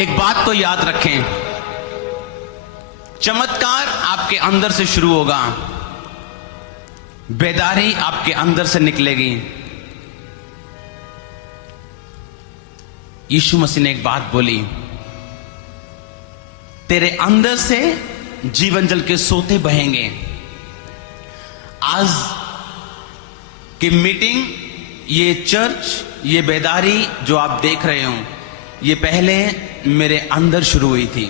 एक बात तो याद रखें, चमत्कार आपके अंदर से शुरू होगा, बेदारी आपके अंदर से निकलेगी। यीशु मसीह ने एक बात बोली, तेरे अंदर से जीवन जल के सोते बहेंगे। आज की मीटिंग, ये चर्च, ये बेदारी जो आप देख रहे हो, ये पहले मेरे अंदर शुरू हुई थी,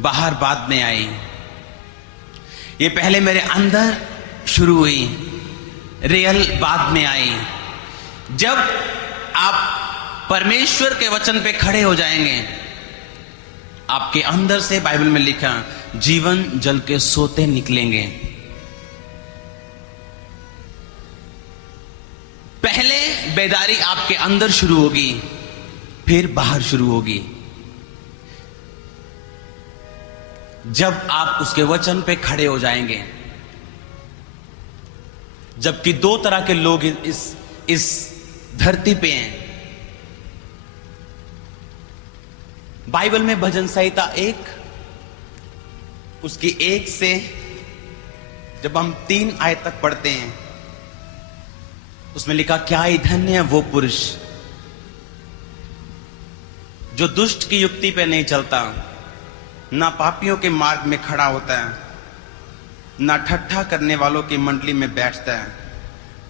बाहर बाद में आई। ये पहले मेरे अंदर शुरू हुई, रियल बाद में आई। जब आप परमेश्वर के वचन पे खड़े हो जाएंगे, आपके अंदर से बाइबल में लिखा जीवन जल के सोते निकलेंगे। पहले बेदारी आपके अंदर शुरू होगी, फिर बाहर शुरू होगी। जब आप उसके वचन पे खड़े हो जाएंगे। जबकि दो तरह के लोग इस धरती पे हैं। बाइबल में भजन संहिता 1, उसकी 1 से जब हम 3 आयत तक पढ़ते हैं, उसमें लिखा, क्या ही धन्य है वो पुरुष जो दुष्ट की युक्ति पे नहीं चलता, ना पापियों के मार्ग में खड़ा होता है, ना ठट्ठा करने वालों की मंडली में बैठता है,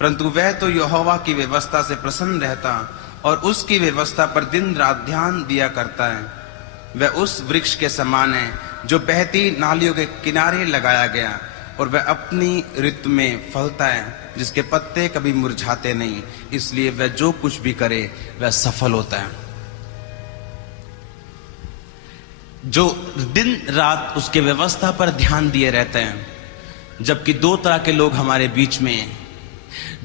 परंतु वह तो यहोवा की व्यवस्था से प्रसन्न रहता और उसकी व्यवस्था पर दिन रात ध्यान दिया करता है। वह उस वृक्ष के समान है जो बहती नालियों के किनारे लगाया गया, और वह अपनी ऋतु में फलता है, जिसके पत्ते कभी मुरझाते नहीं, इसलिए वह जो कुछ भी करे वह सफल होता है। जो दिन रात उसके व्यवस्था पर ध्यान दिए रहते हैं। जबकि दो तरह के लोग हमारे बीच में हैं,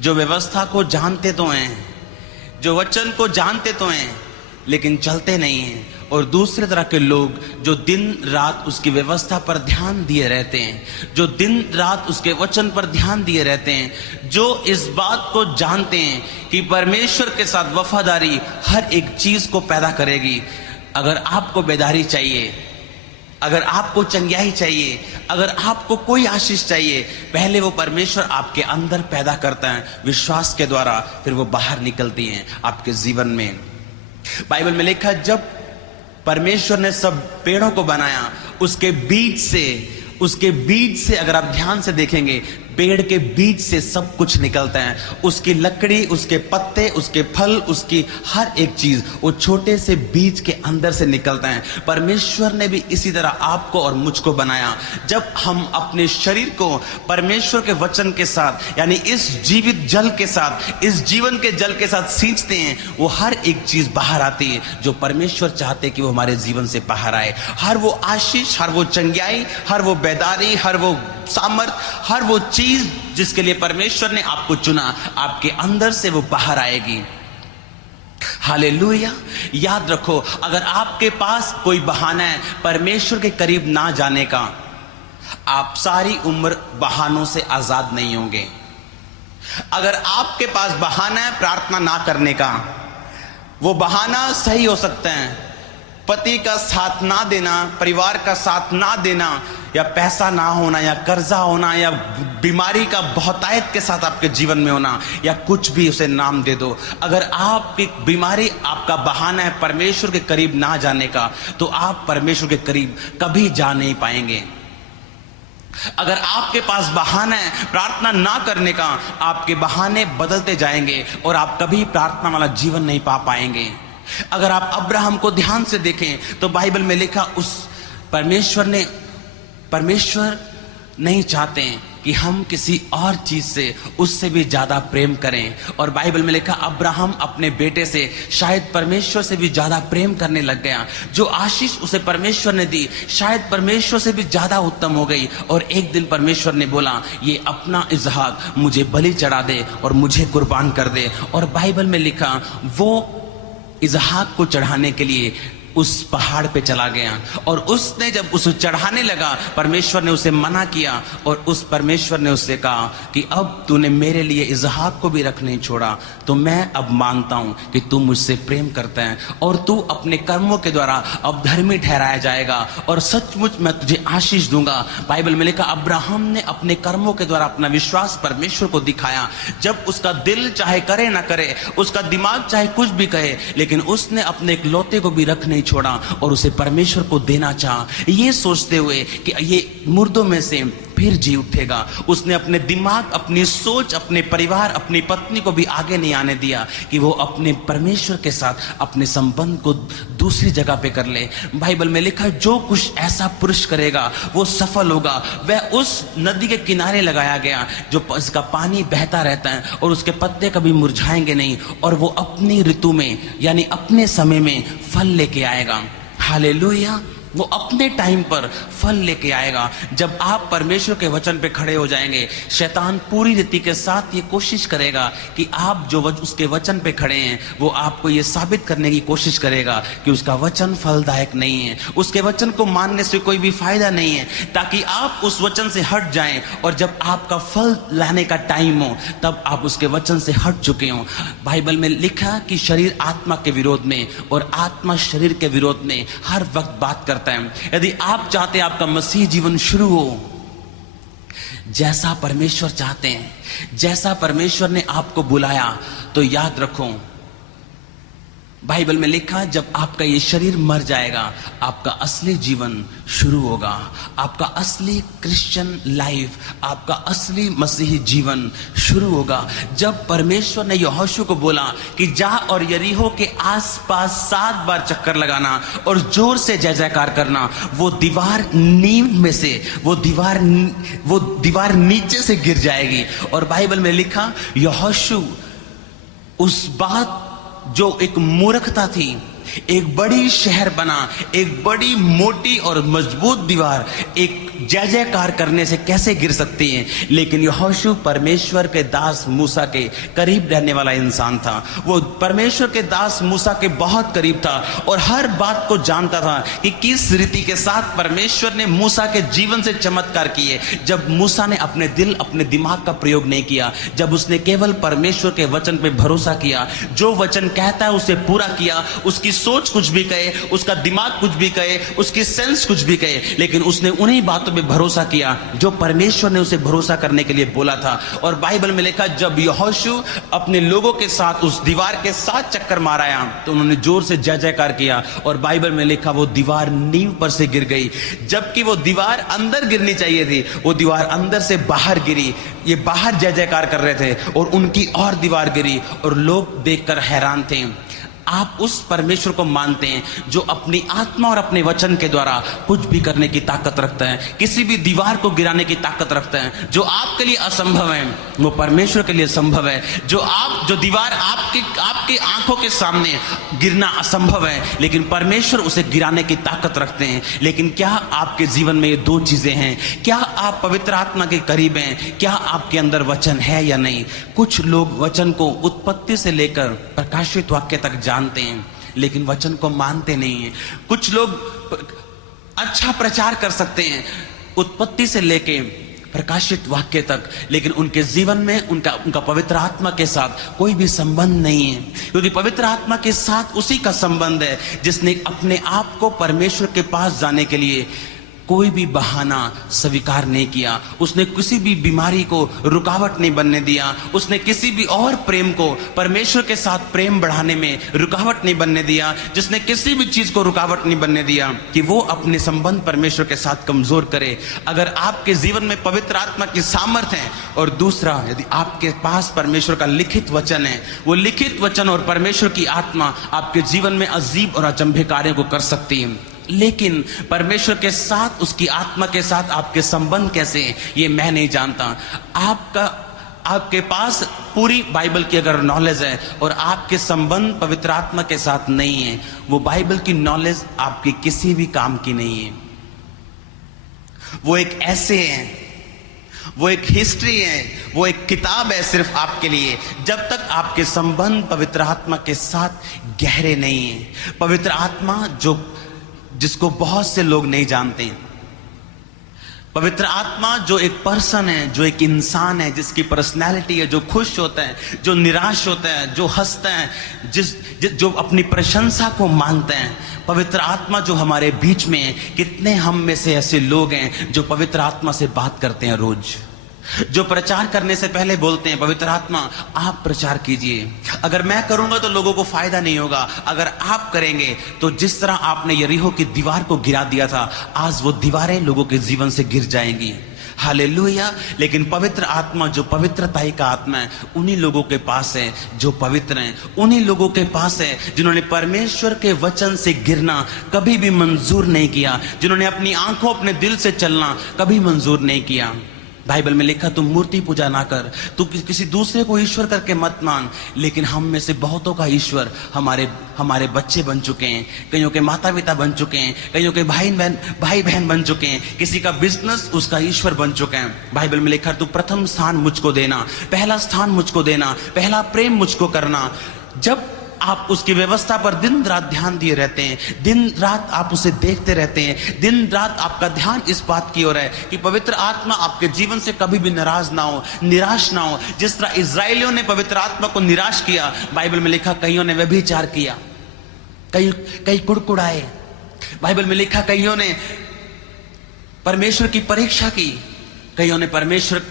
जो व्यवस्था को जानते तो हैं, जो वचन को जानते तो हैं, लेकिन चलते नहीं हैं। और दूसरे तरह के लोग जो दिन रात उसकी व्यवस्था पर ध्यान दिए रहते हैं, जो दिन रात उसके वचन पर ध्यान दिए रहते हैं, जो इस बात को जानते हैं कि परमेश्वर के साथ वफादारी हर एक चीज को पैदा करेगी। अगर आपको बेदारी चाहिए, अगर आपको चंगियाई चाहिए, अगर आपको कोई आशीष चाहिए, पहले वो परमेश्वर आपके अंदर पैदा करता है विश्वास के द्वारा, फिर वो बाहर निकलती हैं आपके जीवन में। बाइबल में लिखा, जब परमेश्वर ने सब पेड़ों को बनाया, उसके बीज से अगर आप ध्यान से देखेंगे, पेड़ के बीज से सब कुछ निकलता है। उसकी लकड़ी, उसके पत्ते, उसके फल, उसकी हर एक चीज वो छोटे से बीज के अंदर से निकलता है। परमेश्वर ने भी इसी तरह आपको और मुझको बनाया। जब हम अपने शरीर को परमेश्वर के वचन के साथ, यानी इस जीवित जल के साथ, इस जीवन के जल के साथ सींचते हैं, वो हर एक चीज बाहर आती है जो परमेश्वर चाहते कि वो हमारे जीवन से बाहर आए। हर वो आशीष, हर वो चंगियाई, हर वो बेदारी, हर वो सामर्थ, हर वो चीज जिसके लिए परमेश्वर ने आपको चुना, आपके अंदर से वो बाहर आएगी। हालेलुया। याद रखो, अगर आपके पास कोई बहाना है परमेश्वर के करीब ना जाने का, आप सारी उम्र बहानों से आजाद नहीं होंगे। अगर आपके पास बहाना है प्रार्थना ना करने का, वो बहाना सही हो सकता है, पति का साथ ना देना, परिवार का साथ ना देना, या पैसा ना होना, या कर्जा होना, या बीमारी का बहुतायत के साथ आपके जीवन में होना, या कुछ भी उसे नाम दे दो। अगर आपकी बीमारी आपका बहाना है परमेश्वर के करीब ना जाने का, तो आप परमेश्वर के करीब कभी जा नहीं पाएंगे। अगर आपके पास बहाना है प्रार्थना ना करने का, आपके बहाने बदलते जाएंगे और आप कभी प्रार्थना वाला जीवन नहीं पा पाएंगे। अगर आप अब्राहम को ध्यान से देखें तो बाइबल में लिखा, उस परमेश्वर नहीं चाहते कि हम किसी और चीज से उससे भी ज्यादा प्रेम करें। और बाइबल में लिखा, अब्राहम अपने बेटे से शायद परमेश्वर से भी ज्यादा प्रेम करने लग गया। जो आशीष उसे परमेश्वर ने दी शायद परमेश्वर से भी ज्यादा उत्तम हो गई। और एक दिन परमेश्वर ने बोला, ये अपना इसहाक मुझे बलि चढ़ा दे और मुझे कुर्बान कर दे। और बाइबल में लिखा, वो इसहाक को चढ़ाने के लिए उस पहाड़ पे चला गया और उसने जब उसे चढ़ाने लगा, परमेश्वर ने उसे मना किया और उस परमेश्वर ने उससे कहा कि अब तूने मेरे लिए इसहाक को भी रख नहीं छोड़ा, तो मैं अब मानता हूं कि तू मुझसे प्रेम करता है और तू अपने कर्मों के द्वारा अब धर्मी ठहराया जाएगा और सचमुच मैं तुझे आशीष दूंगा। बाइबल में लिखा अब्राहम ने अपने कर्मों के द्वारा अपना विश्वास परमेश्वर को दिखाया। जब उसका दिल चाहे करे ना करे, उसका दिमाग चाहे कुछ भी कहे, लेकिन उसने अपने एक लौते को भी रख नहीं छोड़ा और उसे परमेश्वर को देना चाहा, ये सोचते हुए कि ये मुर्दों में से फिर जी उठेगा। उसने अपने दिमाग, अपनी सोच, अपने परिवार, अपनी पत्नी को भी आगे नहीं आने दिया कि वो अपने परमेश्वर के साथ अपने संबंध को दूसरी जगह पे कर ले। बाइबल में लिखा है जो कुछ ऐसा पुरुष करेगा वो सफल होगा। वह उस नदी के किनारे लगाया गया जो इसका पानी बहता रहता है और उसके पत्ते कभी मुरझाएंगे नहीं और वो अपनी ऋतु में यानी अपने समय में फल लेके आएगा। हालेलुया। वो अपने टाइम पर फल लेके आएगा। जब आप परमेश्वर के वचन पे खड़े हो जाएंगे, शैतान पूरी रीति के साथ ये कोशिश करेगा कि आप जो उसके वचन पे खड़े हैं वो आपको ये साबित करने की कोशिश करेगा कि उसका वचन फलदायक नहीं है, उसके वचन को मानने से कोई भी फायदा नहीं है, ताकि आप उस वचन से हट जाएं और जब आपका फल लाने का टाइम हो तब आप उसके वचन से हट चुके हो। बाइबल में लिखा कि शरीर आत्मा के विरोध में और आत्मा शरीर के विरोध में हर वक्त बात करता है। यदि आप चाहते हैं आपका मसीह जीवन शुरू हो जैसा परमेश्वर चाहते हैं, जैसा परमेश्वर ने आपको बुलाया, तो याद रखो बाइबल में लिखा जब आपका ये शरीर मर जाएगा आपका असली जीवन शुरू होगा। आपका असली क्रिश्चियन लाइफ, आपका असली मसीही जीवन शुरू होगा। जब परमेश्वर ने यहोशू को बोला कि जा और यरीहो के आसपास 7 बार चक्कर लगाना और जोर से जय जयकार करना, वो दीवार नींव में से वो दीवार नीचे से गिर जाएगी। और बाइबल में लिखा यहोशू उस बात जो एक मूर्खता थी, एक बड़ी शहर बना, एक बड़ी मोटी और मजबूत दीवार एक जय जयकार करने से कैसे गिर सकती है। लेकिन यहोशू परमेश्वर के दास मूसा के करीब रहने वाला इंसान था। वो परमेश्वर के दास मूसा के बहुत करीब था और हर बात को जानता था कि किस रीति के साथ परमेश्वर ने मूसा के जीवन से चमत्कार किए। जब मूसा ने अपने दिल, अपने दिमाग का प्रयोग नहीं किया, जब उसने केवल परमेश्वर के वचन पे भरोसा किया, जो वचन कहता है उसे पूरा किया, उसकी सोच कुछ भी कहे, उसका दिमाग कुछ भी कहे, उसकी सेंस कुछ भी कहे, लेकिन उसने उन्हीं बातों पे भरोसा किया जो परमेश्वर ने उसे भरोसा करने के लिए बोला था। और बाइबल में लिखा जब यहोशू अपने लोगों के साथ उस दीवार के 7 चक्कर माराया तो उन्होंने जोर से जय जयकार किया और बाइबल में लिखा वो दीवार नींव पर से गिर गई, जबकि वो दीवार अंदर गिरनी चाहिए थी, वो दीवार अंदर से बाहर गिरी। ये बाहर जय जयकार कर रहे थे और उनकी और दीवार गिरी और लोग देखकर हैरान थे। आप उस परमेश्वर को मानते हैं जो अपनी आत्मा और अपने वचन के द्वारा कुछ भी करने की ताकत रखता है, किसी भी दीवार को गिराने की ताकत रखता है। जो आपके लिए असंभव है वो परमेश्वर के लिए संभव है। जो दीवार आपकी आंखों के सामने गिरना असंभव है, लेकिन परमेश्वर उसे गिराने की ताकत रखते हैं। लेकिन क्या आपके जीवन में ये 2 चीजें हैं? क्या आप पवित्र आत्मा के करीब हैं? क्या आपके अंदर वचन है या नहीं? कुछ लोग वचन को उत्पत्ति से लेकर प्रकाशित वाक्य तक जानते हैं लेकिन वचन को मानते नहीं हैं। कुछ लोग अच्छा प्रचार कर सकते हैं उत्पत्ति से लेके प्रकाशित वाक्य तक, लेकिन उनके जीवन में उनका पवित्र आत्मा के साथ कोई भी संबंध नहीं है, क्योंकि पवित्र आत्मा के साथ उसी का संबंध है जिसने अपने आप को परमेश्वर के पास जाने के लिए कोई भी बहाना स्वीकार नहीं किया। उसने किसी भी बीमारी को रुकावट नहीं बनने दिया, उसने किसी भी और प्रेम को, परमेश्वर के साथ प्रेम बढ़ाने में रुकावट नहीं बनने दिया, जिसने किसी भी चीज को रुकावट नहीं बनने दिया कि वो अपने संबंध परमेश्वर के साथ कमजोर करे। अगर आपके जीवन में पवित्र आत्मा की सामर्थ्य है और दूसरा यदि आपके पास परमेश्वर का लिखित वचन है, वो लिखित वचन और परमेश्वर की आत्मा आपके जीवन में अजीब और अचंभे कार्यों को कर सकती है। लेकिन परमेश्वर के साथ, उसकी आत्मा के साथ आपके संबंध कैसे हैं ये मैं नहीं जानता। आपके पास पूरी बाइबल की अगर नॉलेज है और आपके संबंध पवित्र आत्मा के साथ नहीं है, वो बाइबल की नॉलेज आपकी किसी भी काम की नहीं है। वो एक ऐसे है, वो एक हिस्ट्री है, वो एक किताब है सिर्फ आपके लिए, जब तक आपके संबंध पवित्र आत्मा के साथ गहरे नहीं है। पवित्र आत्मा जिसको बहुत से लोग नहीं जानते, पवित्र आत्मा जो एक पर्सन है, जो एक इंसान है, जिसकी पर्सनैलिटी है, जो खुश होता है, जो निराश होता है, जो हंसता है, जो अपनी प्रशंसा को मांगते हैं। पवित्र आत्मा जो हमारे बीच में है। कितने हम में से ऐसे लोग हैं जो पवित्र आत्मा से बात करते हैं रोज, जो प्रचार करने से पहले बोलते हैं पवित्र आत्मा आप प्रचार कीजिए, अगर मैं करूंगा तो लोगों को फायदा नहीं होगा, अगर आप करेंगे तो जिस तरह आपने यरीहो की दीवार को गिरा दिया था, आज वो दीवारें लोगों के जीवन से गिर जाएंगी। हालेलुया। लेकिन पवित्र आत्मा जो पवित्रता का आत्मा है, उन्हीं लोगों के पास है जो पवित्र हैं, उन्हीं लोगों के पास है जिन्होंने परमेश्वर के वचन से गिरना कभी भी मंजूर नहीं किया, जिन्होंने अपनी आंखों अपने दिल से चलना कभी मंजूर नहीं किया। बाइबल में लिखा तुम मूर्ति पूजा ना कर, तू किसी दूसरे को ईश्वर करके मत मान। लेकिन हम में से बहुतों का ईश्वर हमारे बच्चे बन चुके हैं, कईयों के माता पिता बन चुके हैं, कईयों के भाई बहन बन चुके हैं, किसी का बिजनेस उसका ईश्वर बन चुके हैं। बाइबल में लिखा तू प्रथम स्थान मुझको देना, पहला स्थान मुझको देना, पहला प्रेम मुझको करना। जब आप उसकी व्यवस्था पर दिन रात ध्यान दिए रहते हैं, दिन रात आप उसे देखते रहते हैं, दिन रात आपका ध्यान इस बात की ओर है कि पवित्र आत्मा आपके जीवन से कभी भी नाराज ना हो, निराश ना हो। जिस तरह इजरायलियों ने पवित्र आत्मा को निराश किया, बाइबल में लिखा कईयों ने व्यभिचार किया, कई कुड़कुड़ाए। बाइबल में लिखा कईयों ने परमेश्वर की परीक्षा की, कईयों ने परमेश्वर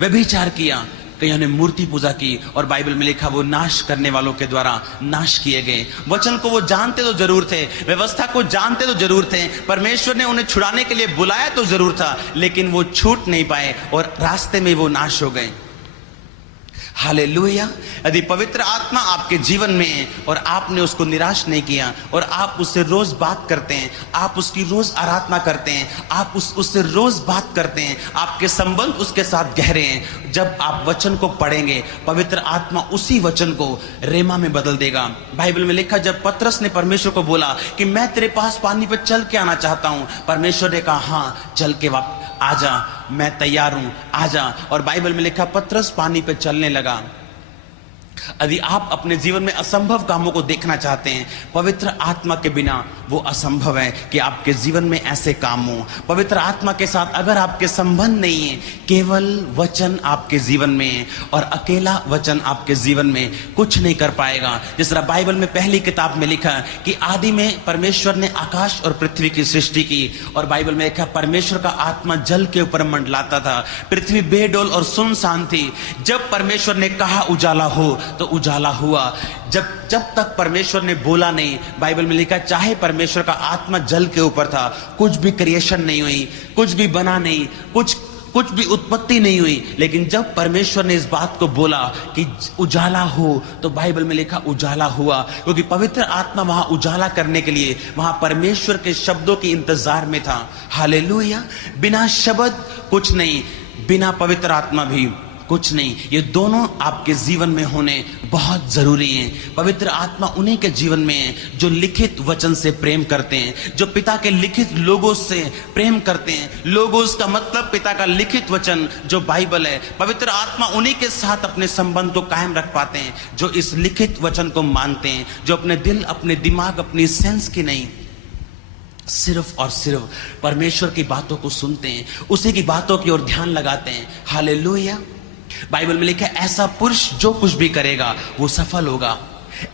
व्यभिचार किया, कईयों ने मूर्ति पूजा की, और बाइबल में लिखा वो नाश करने वालों के द्वारा नाश किए गए। वचन को वो जानते तो जरूर थे, व्यवस्था को जानते तो जरूर थे, परमेश्वर ने उन्हें छुड़ाने के लिए बुलाया तो जरूर था, लेकिन वो छूट नहीं पाए और रास्ते में वो नाश हो गए। हालेलुया। यदि पवित्र आत्मा आपके जीवन में है और आपने उसको निराश नहीं किया और आप उससे रोज बात करते हैं, आप उसकी रोज आराधना करते हैं, आप उससे रोज बात करते हैं, आपके संबंध उसके साथ गहरे हैं, जब आप वचन को पढ़ेंगे पवित्र आत्मा उसी वचन को रेमा में बदल देगा। बाइबल में लिखा जब पतरस ने परमेश्वर को बोला कि मैं तेरे पास पानी पर चल के आना चाहता हूं, परमेश्वर ने कहा हाँ चल के आजा, मैं तैयार हूं, आजा। और बाइबल में लिखा पतरस पानी पे चलने लगा। यदि आप अपने जीवन में असंभव कामों को देखना चाहते हैं, पवित्र आत्मा के बिना वो असंभव है कि आपके जीवन में ऐसे काम हो। पवित्र आत्मा के साथ अगर आपके संबंध नहीं है, केवल वचन आपके जीवन में है और अकेला वचन आपके जीवन में कुछ नहीं कर पाएगा। जिस तरह बाइबल में पहली किताब में लिखा कि आदि में परमेश्वर ने आकाश और पृथ्वी की सृष्टि की, और बाइबल में लिखा परमेश्वर का आत्मा जल के ऊपर मंडलाता था, पृथ्वी बेडौल और सुनसान थी। जब परमेश्वर ने कहा उजाला हो तो उजाला हुआ। जब तक परमेश्वर ने बोला नहीं, बाइबल में लिखा चाहे परमेश्वर का आत्मा जल के ऊपर था, कुछ भी क्रिएशन नहीं हुई, कुछ भी बना नहीं, कुछ भी उत्पत्ति नहीं हुई। लेकिन जब परमेश्वर ने इस बात को बोला कि उजाला हो, तो बाइबल में लिखा उजाला हुआ, क्योंकि पवित्र आत्मा वहां उजाला करने के लिए वहां परमेश्वर के शब्दों के इंतजार में था। हालेलुया। बिना शब्द कुछ नहीं, बिना पवित्र आत्मा भी कुछ नहीं। ये दोनों आपके जीवन में होने बहुत जरूरी हैं। पवित्र आत्मा उन्हीं के जीवन में है जो लिखित वचन से प्रेम करते हैं, जो पिता के लिखित लोगोस से प्रेम करते हैं। लोगोस का मतलब पिता का लिखित वचन जो बाइबल है। पवित्र आत्मा उन्हीं के साथ अपने संबंध को कायम रख पाते हैं जो इस लिखित वचन को मानते हैं, जो अपने दिल, अपने दिमाग, अपनी सेंस की नहीं, सिर्फ और सिर्फ परमेश्वर की बातों को सुनते हैं, उसी की बातों की ओर ध्यान लगाते हैं। हालेलुया। बाइबल में लिखा है ऐसा पुरुष जो कुछ भी करेगा वो सफल होगा।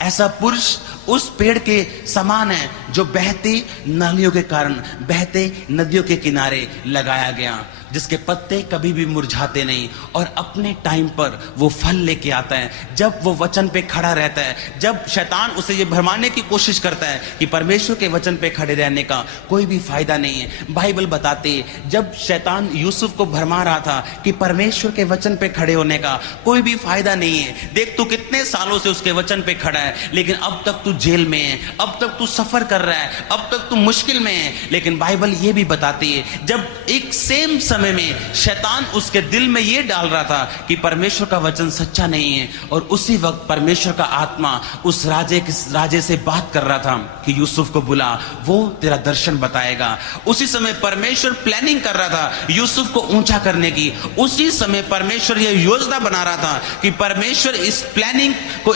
ऐसा पुरुष उस पेड़ के समान है जो बहती नालियों के कारण, बहते नदियों के किनारे लगाया गया, जिसके पत्ते कभी भी मुरझाते नहीं और अपने टाइम पर वो फल लेके आता है। जब वो वचन पे खड़ा रहता है, जब शैतान उसे ये भरमाने की कोशिश करता है कि परमेश्वर के वचन पे खड़े रहने का कोई भी फायदा नहीं है, बाइबल बताते है जब शैतान यूसुफ को भरमा रहा था कि परमेश्वर के वचन पे खड़े होने का कोई भी फायदा नहीं है, देख तू कितने सालों से उसके वचन पे खड़ा है, लेकिन अब तक तू जेल में है, अब तक तू सफर कर रहा है, अब तक तू मुश्किल में है। लेकिन बाइबल ये भी बताती है जब एक सेम समय समय में शैतान उसके दिल में यह डाल रहा था कि परमेश्वर का वचन सच्चा नहीं है, और उसी वक्त परमेश्वर का आत्मा उस राजे से बात कर रहा था कि यूसुफ को बुला, वो तेरा दर्शन बताएगा। उसी समय परमेश्वर प्लानिंग कर रहा था यूसुफ को ऊंचा करने की। उसी समय परमेश्वर यह योजना बना रहा था कि परमेश्वर इस प्लानिंग को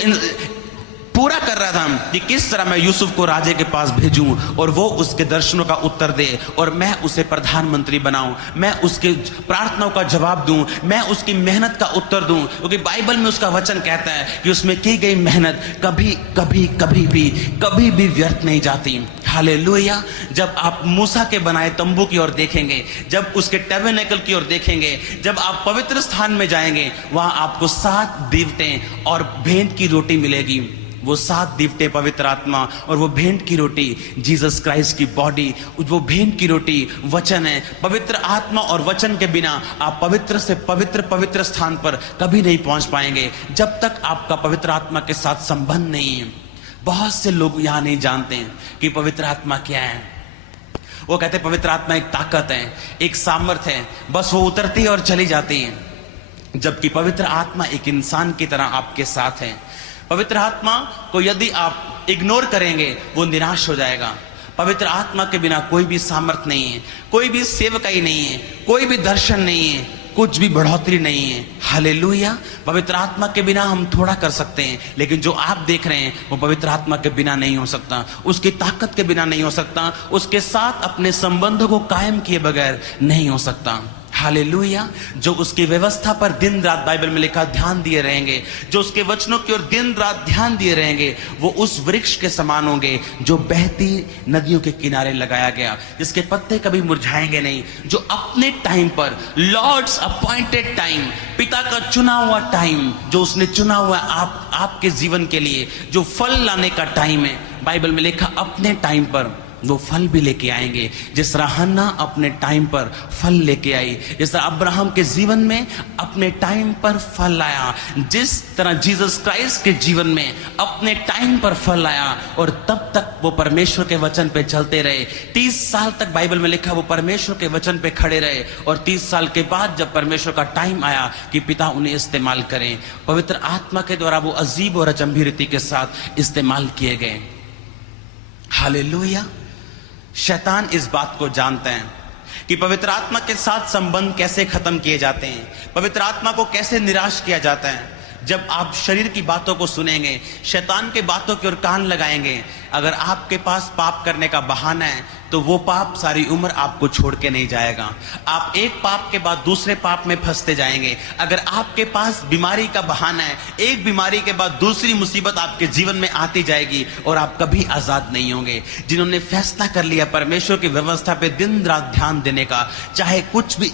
पूरा कर रहा था कि किस तरह मैं यूसुफ को राजे के पास भेजूं और वो उसके दर्शनों का उत्तर दे, और मैं उसे प्रधानमंत्री बनाऊं, मैं उसके प्रार्थनाओं का जवाब दूं, मैं उसकी मेहनत का उत्तर दूं, क्योंकि बाइबल में उसका वचन कहता है कि उसमें की गई मेहनत कभी भी व्यर्थ नहीं जाती। हालेलुया। जब आप मूसा के बनाए तंबू की ओर देखेंगे, जब उसके टैबरनेकल की ओर देखेंगे, जब आप पवित्र स्थान में जाएंगे, वहां आपको 7 दीवटें और भेंट की रोटी मिलेगी। वो 7 दीवटे पवित्र आत्मा और वो भेंट की रोटी जीसस क्राइस्ट की बॉडी, वो भेंट की रोटी वचन है। पवित्र आत्मा और वचन के बिना आप पवित्र से पवित्र स्थान पर कभी नहीं पहुंच पाएंगे, जब तक आपका पवित्र आत्मा के साथ संबंध नहीं है। बहुत से लोग यहां नहीं जानते हैं कि पवित्र आत्मा क्या है। वो कहते हैं पवित्र आत्मा एक ताकत है, एक सामर्थ्य है, बस वो उतरती है और चली जाती है, जबकि पवित्र आत्मा एक इंसान की तरह आपके साथ है। पवित्र आत्मा को यदि आप इग्नोर करेंगे वो निराश हो जाएगा। पवित्र आत्मा के बिना कोई भी सामर्थ नहीं है, कोई भी सेवकाई नहीं है, कोई भी दर्शन नहीं है, कुछ भी बढ़ोतरी नहीं है। हालेलुया। पवित्र आत्मा के बिना हम थोड़ा कर सकते हैं, लेकिन जो आप देख रहे हैं वो पवित्र आत्मा के बिना नहीं हो सकता, उसकी ताकत के बिना नहीं हो सकता, उसके साथ अपने संबंध को कायम किए बगैर नहीं हो सकता। हालेलुया। जो उसकी व्यवस्था पर दिन रात, बाइबल में लिखा, ध्यान दिए रहेंगे, जो उसके वचनों की ओर दिन रात ध्यान दिए रहेंगे, वो उस वृक्ष के समान होंगे जो बहती नदियों के किनारे लगाया गया, जिसके पत्ते कभी मुरझाएंगे नहीं, जो अपने टाइम पर, लॉर्ड्स अपॉइंटेड टाइम, पिता का चुना हुआ टाइम, जो उसने चुना हुआ आपके जीवन के लिए, जो फल लाने का टाइम है, बाइबल में लिखा अपने टाइम पर वो फल भी लेके आएंगे। जिस तरह हन्ना अपने टाइम पर फल लेके आई, जिस तरह अब्राहम के जीवन में अपने टाइम पर फल लाया, जिस तरह जीसस क्राइस्ट के जीवन में अपने टाइम पर फल लाया, और तब तक वो परमेश्वर के वचन पे चलते रहे। 30 साल तक बाइबल में लिखा वो परमेश्वर के वचन पे खड़े रहे, और 30 साल के बाद जब परमेश्वर का टाइम आया कि पिता उन्हें इस्तेमाल करें, पवित्र आत्मा के द्वारा वो अजीब और अचंभी रीति के साथ इस्तेमाल किए गए। हालेलुया। शैतान इस बात को जानते हैं कि पवित्र आत्मा के साथ संबंध कैसे खत्म किए जाते हैं, पवित्र आत्मा को कैसे निराश किया जाता है। जब आप शरीर की बातों को सुनेंगे, शैतान के बातों की ओर कान लगाएंगे, अगर आपके पास पाप करने का बहाना है तो वो पाप सारी उम्र आपको छोड़ के नहीं जाएगा। आप एक पाप के बाद दूसरे पाप में फंसते जाएंगे। अगर आपके पास बीमारी का बहाना है, एक बीमारी के बाद दूसरी मुसीबत आपके जीवन में आती जाएगी और आप कभी आजाद नहीं होंगे। जिन्होंने फैसला कर लिया परमेश्वर की व्यवस्था पे दिन रात ध्यान देने का, चाहे कुछ भी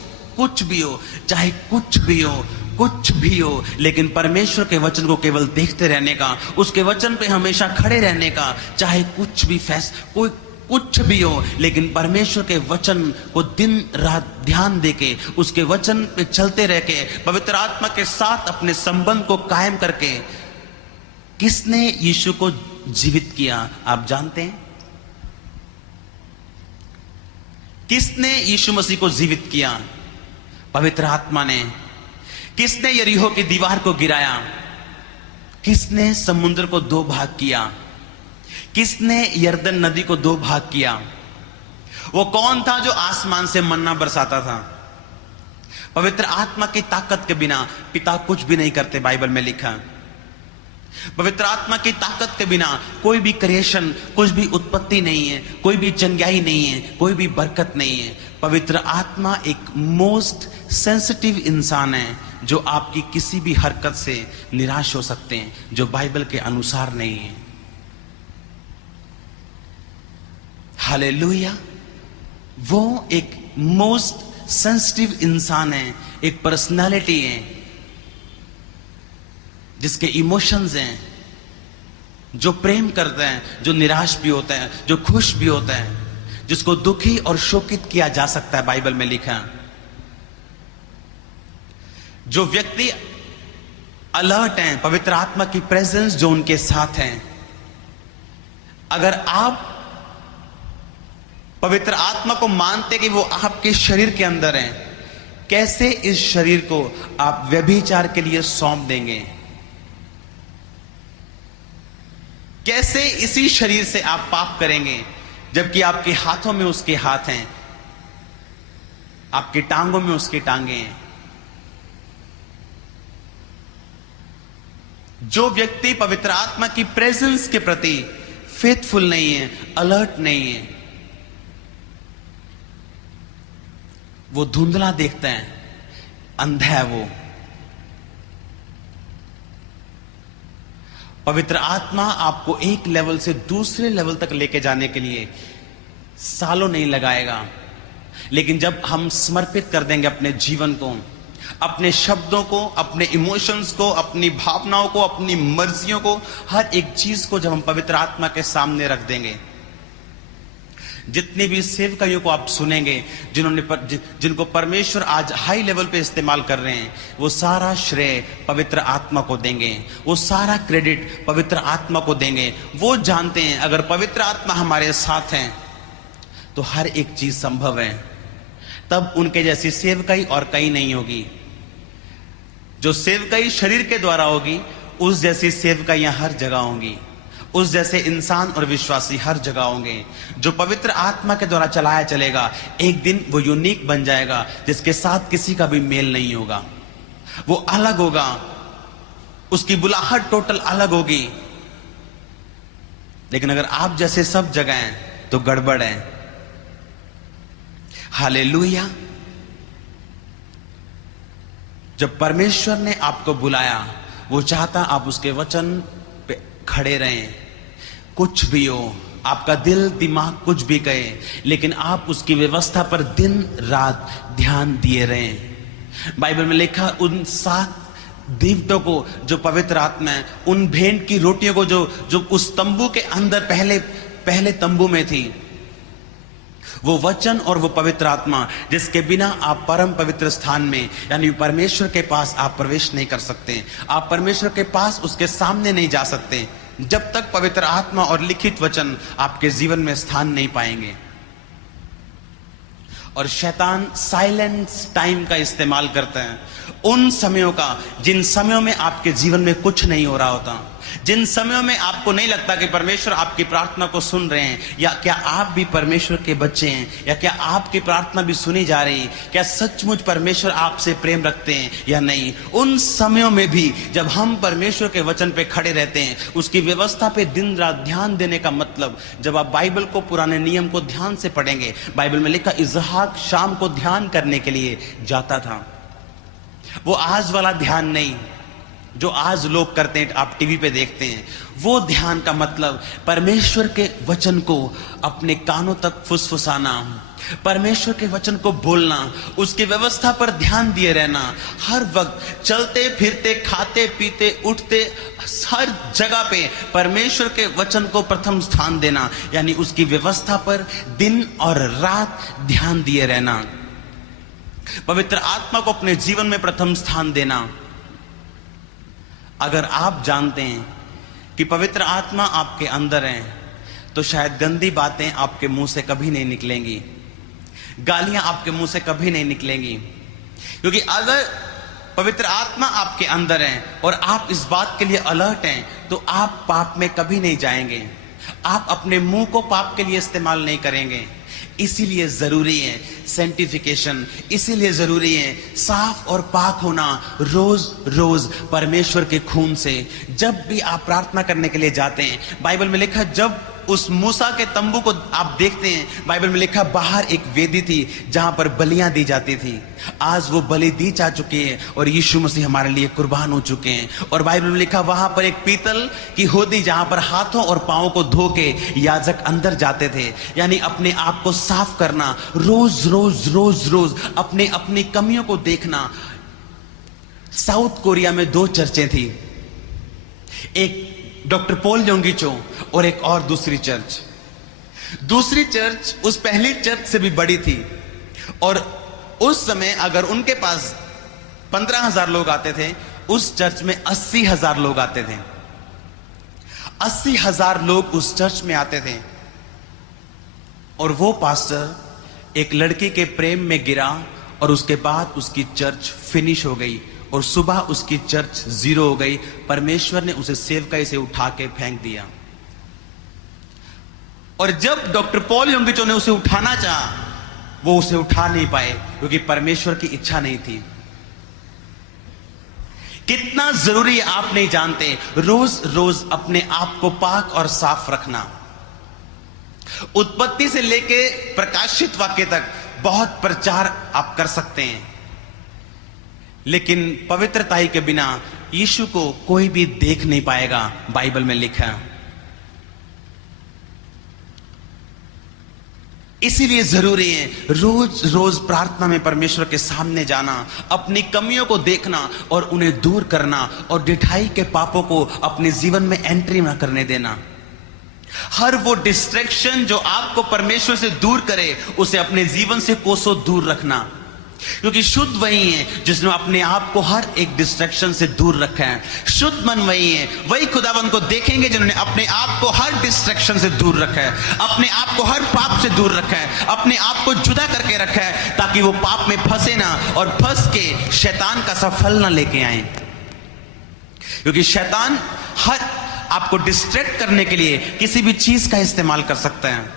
हो, चाहे कुछ भी हो, लेकिन परमेश्वर के वचन को केवल देखते रहने का, उसके वचन पे हमेशा खड़े रहने का, चाहे कुछ भी हो, लेकिन परमेश्वर के वचन को दिन रात ध्यान देके, उसके वचन पे चलते रह के, पवित्र आत्मा के साथ अपने संबंध को कायम करके, किसने यीशु को जीवित किया आप जानते हैं? किसने यीशु मसीह को जीवित किया? पवित्र आत्मा ने। किसने यरीहो की दीवार को गिराया? किसने समुद्र को 2 भाग किया? किसने यरदन नदी को 2 भाग किया? वो कौन था जो आसमान से मन्ना बरसाता था? पवित्र आत्मा की ताकत के बिना पिता कुछ भी नहीं करते, बाइबल में लिखा। पवित्र आत्मा की ताकत के बिना कोई भी क्रिएशन, कुछ भी उत्पत्ति नहीं है, कोई भी चंगाई नहीं है, कोई भी बरकत नहीं है। पवित्र आत्मा एक मोस्ट सेंसिटिव इंसान है जो आपकी किसी भी हरकत से निराश हो सकते हैं जो बाइबल के अनुसार नहीं है। हालेलुया। वो एक मोस्ट सेंसिटिव इंसान है, एक पर्सनालिटी है जिसके इमोशंस हैं, जो प्रेम करते हैं, जो निराश भी होता है, जो खुश भी होता है, जिसको दुखी और शोकित किया जा सकता है। बाइबल में लिखा, जो व्यक्ति अलर्ट हैं, पवित्र आत्मा की प्रेजेंस जो उनके साथ है। अगर आप पवित्र आत्मा को मानते कि वो आपके शरीर के अंदर है, कैसे इस शरीर को आप व्यभिचार के लिए सौंप देंगे? कैसे इसी शरीर से आप पाप करेंगे जबकि आपके हाथों में उसके हाथ हैं, आपकी टांगों में उसकी टांगें हैं? जो व्यक्ति पवित्र आत्मा की प्रेजेंस के प्रति फेथफुल नहीं है, अलर्ट नहीं है, वो धुंधला देखता है, अंधा है वो। पवित्र आत्मा आपको एक लेवल से दूसरे लेवल तक लेके जाने के लिए सालों नहीं लगाएगा, लेकिन जब हम समर्पित कर देंगे अपने जीवन को, अपने शब्दों को, अपने इमोशंस को, अपनी भावनाओं को, अपनी मर्जियों को, हर एक चीज को जब हम पवित्र आत्मा के सामने रख देंगे, जितने भी सेवकाइयों को आप सुनेंगे जिनको परमेश्वर आज हाई लेवल पे इस्तेमाल कर रहे हैं, वो सारा श्रेय पवित्र आत्मा को देंगे, वो सारा क्रेडिट पवित्र आत्मा को देंगे। वो जानते हैं अगर पवित्र आत्मा हमारे साथ हैं तो हर एक चीज संभव है। तब उनके जैसी सेवकाई और कहीं नहीं होगी। जो सेवकाई शरीर के द्वारा होगी, उस जैसी सेवकाइयां हर जगह होंगी, उस जैसे इंसान और विश्वासी हर जगह होंगे। जो पवित्र आत्मा के द्वारा चलाया चलेगा, एक दिन वो यूनिक बन जाएगा, जिसके साथ किसी का भी मेल नहीं होगा। वो अलग होगा, उसकी बुलाहट टोटल अलग होगी। लेकिन अगर आप जैसे सब जगह हैं तो गड़बड़ है। हालेलुया। जब परमेश्वर ने आपको बुलाया, वो चाहता आप उसके वचन पे खड़े रहें। कुछ भी हो, आपका दिल दिमाग कुछ भी कहे, लेकिन आप उसकी व्यवस्था पर दिन रात ध्यान दिए रहें। बाइबल में लिखा, उन 7 देवताओं को जो पवित्र आत्मा है, उन भेंट की रोटियों को जो उस तंबू के अंदर पहले तंबू में थी, वो वचन और वो पवित्र आत्मा, जिसके बिना आप परम पवित्र स्थान में यानी परमेश्वर के पास आप प्रवेश नहीं कर सकते। आप परमेश्वर के पास उसके सामने नहीं जा सकते जब तक पवित्र आत्मा और लिखित वचन आपके जीवन में स्थान नहीं पाएंगे। और शैतान साइलेंस टाइम का इस्तेमाल करता है, उन समयों का जिन समयों में आपके जीवन में कुछ नहीं हो रहा होता, जिन समयों में आपको नहीं लगता कि परमेश्वर आपकी प्रार्थना को सुन रहे हैं, या क्या आप भी परमेश्वर के बच्चे हैं, या क्या आपकी प्रार्थना भी सुनी जा रही है, क्या सचमुच परमेश्वर आपसे प्रेम रखते हैं या नहीं। उन समयों में भी जब हम परमेश्वर के वचन पे खड़े रहते हैं, उसकी व्यवस्था पे दिन रात ध्यान देने का मतलब, जब आप बाइबल को, पुराने नियम को ध्यान से पढ़ेंगे, बाइबल में लिखा इसहाक शाम को ध्यान करने के लिए जाता था। वो आज वाला ध्यान नहीं जो आज लोग करते हैं, आप टीवी पे देखते हैं। वो ध्यान का मतलब परमेश्वर के वचन को अपने कानों तक फुसफुसाना, परमेश्वर के वचन को बोलना, उसकी व्यवस्था पर ध्यान दिए रहना, हर वक्त चलते फिरते, खाते पीते, उठते, हर जगह पे परमेश्वर के वचन को प्रथम स्थान देना, यानी उसकी व्यवस्था पर दिन और रात ध्यान दिए रहना, पवित्र आत्मा को अपने जीवन में प्रथम स्थान देना। अगर आप जानते हैं कि पवित्र आत्मा आपके अंदर है, तो शायद गंदी बातें आपके मुंह से कभी नहीं निकलेंगी, गालियां आपके मुंह से कभी नहीं निकलेंगी। क्योंकि अगर पवित्र आत्मा आपके अंदर है और आप इस बात के लिए अलर्ट हैं, तो आप पाप में कभी नहीं जाएंगे। आप अपने मुंह को पाप के लिए इस्तेमाल नहीं करेंगे। इसीलिए जरूरी है सेंटिफिकेशन, इसीलिए जरूरी है साफ और पाक होना रोज रोज परमेश्वर के खून से। जब भी आप प्रार्थना करने के लिए जाते हैं, बाइबल में लिखा, जब उस मूसा के तंबू को आप देखते हैं, बाइबल में लिखा बाहर एक वेदी थी जहां पर बलियां दी जाती थी। आज वो बलि दी जा चुकी है और यीशु मसीह हमारे लिए कुर्बान हो चुके हैं। और बाइबल में लिखा वहां पर एक पीतल की होदी जहां पर हाथों और पांवों को धो के याजक अंदर जाते थे। यानी अपने आप को साफ करना, रोज रोज रोज रोज अपने अपनी कमियों को देखना। साउथ कोरिया में 2 चर्चें थी, एक डॉक्टर पॉल योंगिचो और एक और दूसरी चर्च। दूसरी चर्च उस पहली चर्च से भी बड़ी थी, और उस समय अगर उनके पास 15,000 लोग आते थे, उस चर्च में 80,000 लोग आते थे। 80,000 लोग उस चर्च में आते थे। और वो पास्टर एक लड़की के प्रेम में गिरा और उसके बाद उसकी चर्च फिनिश हो गई और सुबह उसकी चर्च 0 हो गई। परमेश्वर ने उसे सेवकाई से उठा के फेंक दिया। और जब डॉक्टर पॉल योंगिचो ने उसे उठाना चाहा, वो उसे उठा नहीं पाए क्योंकि परमेश्वर की इच्छा नहीं थी। कितना जरूरी है आप नहीं जानते, रोज रोज अपने आप को पाक और साफ रखना। उत्पत्ति से लेके प्रकाशित वाक्य तक बहुत प्रचार आप कर सकते हैं, लेकिन पवित्रताई के बिना यीशु को कोई भी देख नहीं पाएगा। बाइबल में लिखा है। इसीलिए जरूरी है रोज रोज प्रार्थना में परमेश्वर के सामने जाना, अपनी कमियों को देखना और उन्हें दूर करना, और डिठाई के पापों को अपने जीवन में एंट्री ना करने देना। हर वो डिस्ट्रैक्शन जो आपको परमेश्वर से दूर करे, उसे अपने जीवन से कोसों दूर रखना, क्योंकि शुद्ध वही है जिसने अपने आप को हर एक डिस्ट्रैक्शन से दूर रखा है। शुद्ध मन वही है, वही खुदावंत को देखेंगे जिन्होंने अपने आप को हर डिस्ट्रैक्शन से दूर रखा है, अपने आप को हर पाप से दूर रखा है, अपने आप को जुदा करके रखा है, ताकि वो पाप में फंसे ना और फंस के शैतान का सा फल ना लेके आए। क्योंकि शैतान हर आपको डिस्ट्रैक्ट करने के लिए किसी भी चीज का इस्तेमाल कर सकता है।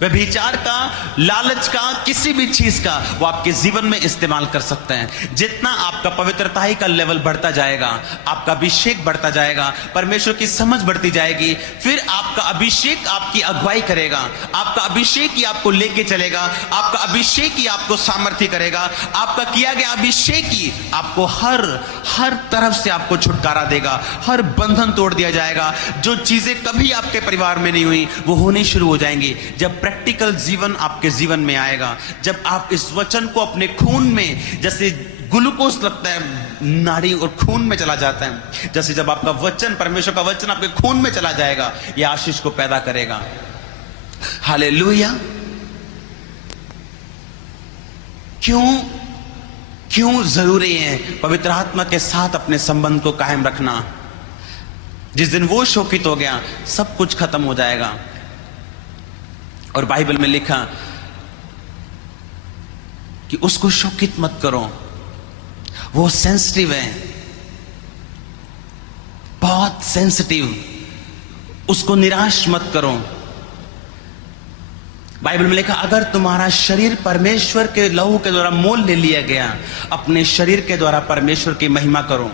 व्यभिचार का, लालच का, किसी भी चीज का वो आपके जीवन में इस्तेमाल कर सकते हैं। जितना आपका पवित्रताई का लेवल बढ़ता जाएगा, आपका अभिषेक बढ़ता जाएगा, परमेश्वर की समझ बढ़ती जाएगी, फिर आपका अभिषेक आपकी अगुवाई करेगा, आपका अभिषेक ही आपको लेके चलेगा, आपका अभिषेक ही आपको सामर्थ्य करेगा, आपका किया गया अभिषेक ही आपको हर तरफ से आपको छुटकारा देगा, हर बंधन तोड़ दिया जाएगा। जो चीजें कभी आपके परिवार में नहीं हुई वो होनी शुरू हो जाएंगी। जब प्रैक्टिकल जीवन आपके जीवन में आएगा, जब आप इस वचन को अपने खून में, जैसे ग्लूकोज लगता है नाड़ी और खून में चला जाता है, जैसे जब आपका वचन, परमेश्वर का वचन आपके खून में चला जाएगा, यह आशीष को पैदा करेगा। हालेलुया। क्यों जरूरी है पवित्र आत्मा के साथ अपने संबंध को कायम रखना। जिस दिन वो शोकित हो गया, सब कुछ खत्म हो जाएगा। और बाइबल में लिखा कि उसको शोकित मत करो, वो सेंसिटिव है, बहुत सेंसिटिव, उसको निराश मत करो। बाइबल में लिखा, अगर तुम्हारा शरीर परमेश्वर के लहू के द्वारा मोल ले लिया गया, अपने शरीर के द्वारा परमेश्वर की महिमा करो।